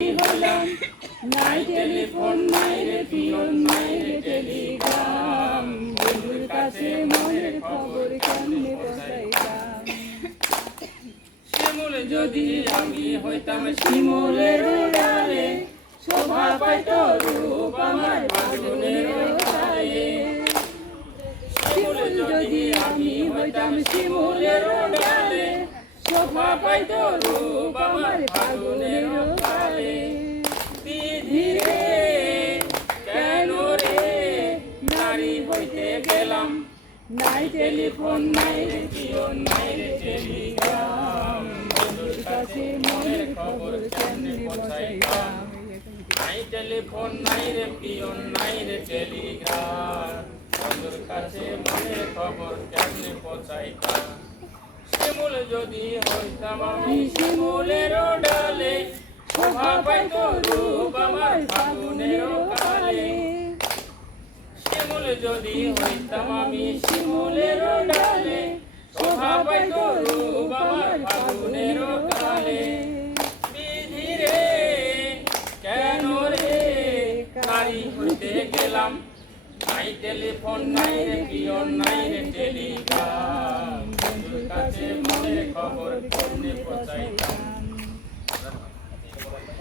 হলাম নাই টেলিফোন নাই রে পিয়ন নাই রে টেলিগ্রাম বন্ধুর কাছে মনের খবর কেমনে পৌঁছাইতাম শিমুল যদি আমি হইতাম শিমুলের ডালে শোভা পাইত রূপ আমার ফাগুনের গায়ে শিমুল যদি আমি হইতাম শিমুলের ডালে শোভা পাইত রূপ আমার ফাগুনের গায়ে ধীরে কেন রে নারী হইতে গেলাম নাই টেলিফোন নাই রে পিয়ন নাই রে টেলিগ্রাম বন্ধুর কাছে মনের খবর কেমনে পৌঁছাইতাম নাই টেলিফোন নাই রে পিয়ন নাই রে টেলিগ্রাম বন্ধুর কাছে মনের খবর কেমনে পৌঁছাইতাম শিমুল যদি হইতাম আমি শিমুলের ডালে শোভা পাইত রূপ আমার ফাগুনের কালে শিমুল যদি হইতাম আমি শিমুলের ডালে শোভা পাইত রূপ আমার ফাগুনের কালে বিধি রে কেন রে নারী হইতে গেলাম নাই টেলিফোন নাই রে পিয়ন নাই রে টেলিগ্রাম বন্ধুর কাছে মনের খবর কেমনে পৌঁছাইতাম